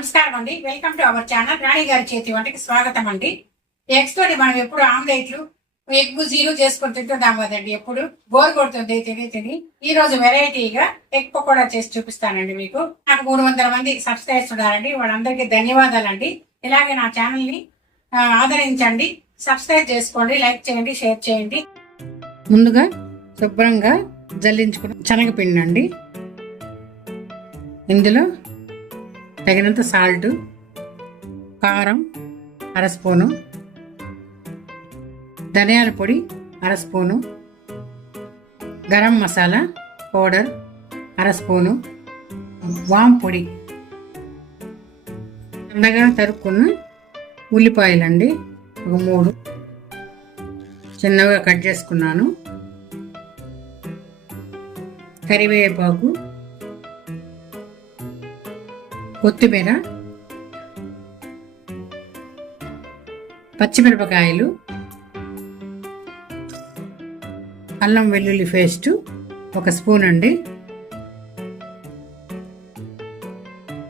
నమస్కారం అండి. Welcome to our channel రాణి గారి చేతి వంటకి స్వాగతం అండి. ఎగ్స్ తోటి మనం ఎప్పుడు ఆమ్లెట్లు ఎగ్ బుజీలు చేసుకొని తింటున్నాం కదండి. ఎప్పుడు బోర్ కొడుతుంది తిని ఈ రోజు వెరైటీగా ఎగ్ పకోడా చేసి చూపిస్తానండి మీకు. నాకు 300 మంది సబ్స్క్రైబర్స్ ఉన్నారండి. వాళ్ళందరికీ ధన్యవాదాలండి. ఇలాగే నా ఛానల్ ని ఆదరించండి, సబ్స్క్రైబ్ చేసుకోండి, లైక్ చేయండి, షేర్ చేయండి. ముందుగా శుభ్రంగా జల్లించుకున్న శనగపిండి అండి. ఇందులో తగినంత సాల్ట్, కారం 1/2 స్పూను, ధనియాల పొడి 1/2 spoon, garam masala powder 1/2 spoon, వామ్ పొడి, చిన్నగా తరుక్కున్న ఉల్లిపాయలండి ఒక 3 చిన్నగా కట్ చేసుకున్నాను, కరివేపాకు, కొత్తిమీర, పచ్చిమిరపకాయలు, అల్లం వెల్లుల్లి పేస్ట్ 1 స్పూన్ అండి,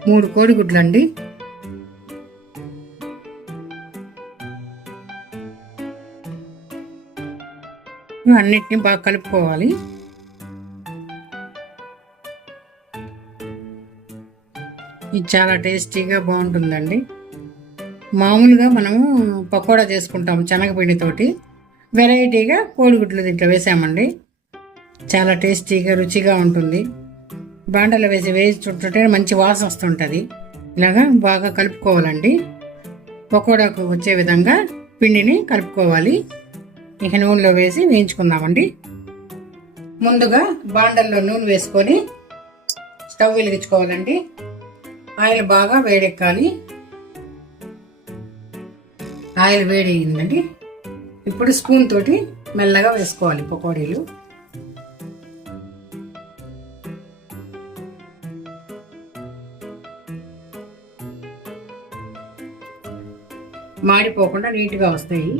3 కోడిగుడ్లు అండి, అన్నిటిని బాగా కలుపుకోవాలి. ఇది చాలా టేస్టీగా బాగుంటుందండి. మామూలుగా మనము పకోడా చేసుకుంటాము శనగపిండితోటి, వెరైటీగా కోడిగుడ్లు దీంట్లో వేసామండి. చాలా టేస్టీగా రుచిగా ఉంటుంది. బాండలో వేసి చుట్టుంటే మంచి వాసన వస్తుంటుంది. ఇలాగా బాగా కలుపుకోవాలండి. పకోడాకు వచ్చే విధంగా పిండిని కలుపుకోవాలి. ఇక నూనెలో వేసి వేయించుకుందామండి. ముందుగా బాండల్లో నూనె వేసుకొని స్టవ్ వెలిగించుకోవాలండి. ఆయిల్ బాగా వేడెక్కాలి. ఆయిల్ వేడయిందండి. ఇప్పుడు స్పూన్ తోటి మెల్లగా వేసుకోవాలి పకోడీలు. మాడిపోకుండా నీట్గా వస్తాయి.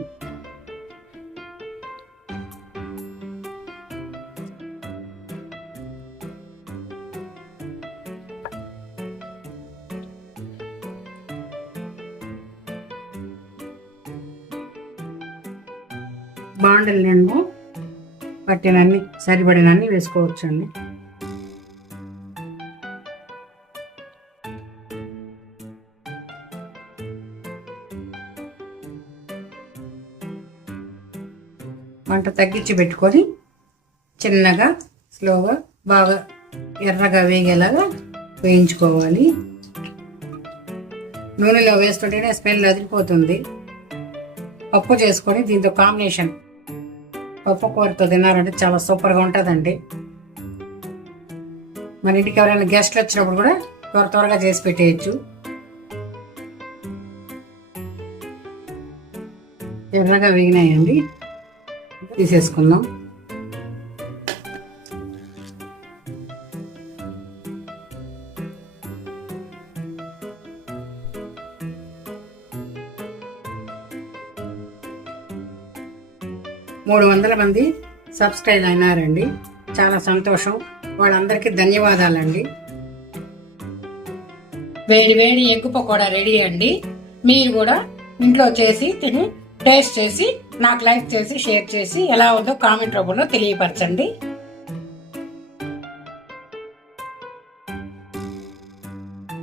బాండలు నిండా పట్టినన్ని సరిపడినన్ని వేసుకోవచ్చండి. వంట తగ్గించి పెట్టుకొని చిన్నగా స్లోగా బాగా ఎర్రగా వేగేలాగా వేయించుకోవాలి. నూనెలో వేస్తుంటేనే స్మెల్ అదిరిపోతుంది. పప్పు చేసుకొని దీంతో కాంబినేషన్ పప్పు కూరతో తిన్నారంటే చాలా సూపర్గా ఉంటుందండి. మన ఇంటికి ఎవరైనా గెస్ట్లు వచ్చినప్పుడు కూడా త్వరగా చేసి పెట్టేయచ్చు. ఎర్రగా వేగినాయండి, తీసేసుకుందాం. మూడు 300 మంది సబ్స్క్రైబ్ అయినారండి. చాలా సంతోషం. వాళ్ళందరికీ ధన్యవాదాలండి. వేడి ఎగ్ పకోడా రెడీ అండి. మీరు కూడా ఇంట్లో చేసి తిని టేస్ట్ చేసి నాకు లైక్ చేసి షేర్ చేసి ఎలా ఉందో కామెంట్ రూపంలో తెలియపరచండి.